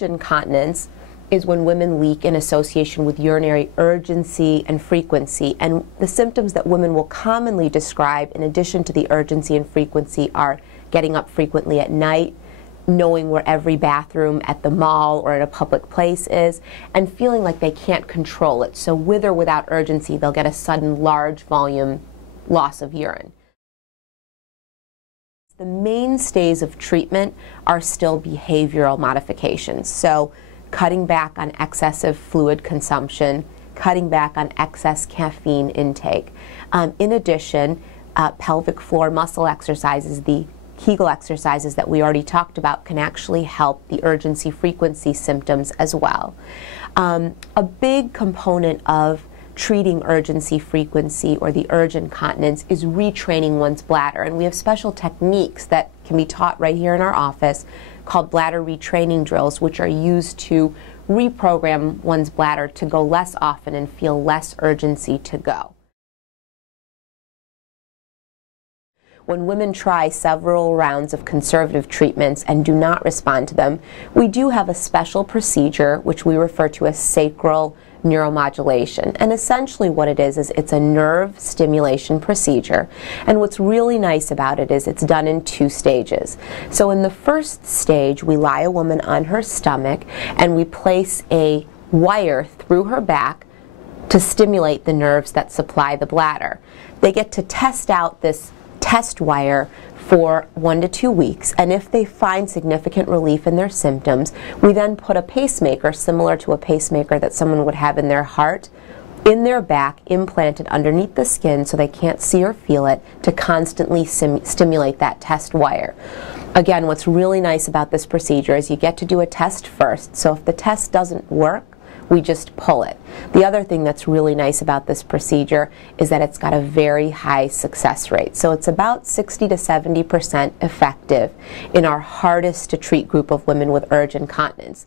urge incontinence is when women leak in association with urinary urgency and frequency. And the symptoms that women will commonly describe, in addition to the urgency and frequency, are getting up frequently at night, knowing where every bathroom at the mall or at a public place is, and feeling like they can't control it. So with or without urgency, they'll get a sudden large volume loss of urine. The mainstays of treatment are still behavioral modifications. So cutting back on excessive fluid consumption, cutting back on excess caffeine intake. In addition, pelvic floor muscle exercises, the Kegel exercises that we already talked about, can actually help the urgency frequency symptoms as well. A big component of treating urgency frequency or the urge incontinence is retraining one's bladder, and we have special techniques that can be taught right here in our office called bladder retraining drills, which are used to reprogram one's bladder to go less often and feel less urgency to go. When women try several rounds of conservative treatments and do not respond to them, we do have a special procedure which we refer to as sacral neuromodulation. And essentially what it is it's a nerve stimulation procedure. And what's really nice about it is it's done in 2 stages. So in the first stage, we lie a woman on her stomach and we place a wire through her back to stimulate the nerves that supply the bladder. They get to test out this test wire for 1 to 2 weeks, and if they find significant relief in their symptoms, we then put a pacemaker, similar to a pacemaker that someone would have in their heart, in their back, implanted underneath the skin so they can't see or feel it, to constantly stimulate that test wire. Again, what's really nice about this procedure is you get to do a test first, so if the test doesn't work, we just pull it. The other thing that's really nice about this procedure is that it's got a very high success rate. So it's about 60 to 70% effective in our hardest to treat group of women with urge incontinence.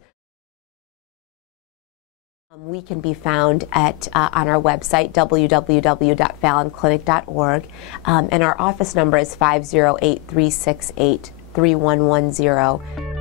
We can be found at on our website, www.fallonclinic.org, and our office number is 508-368-3110.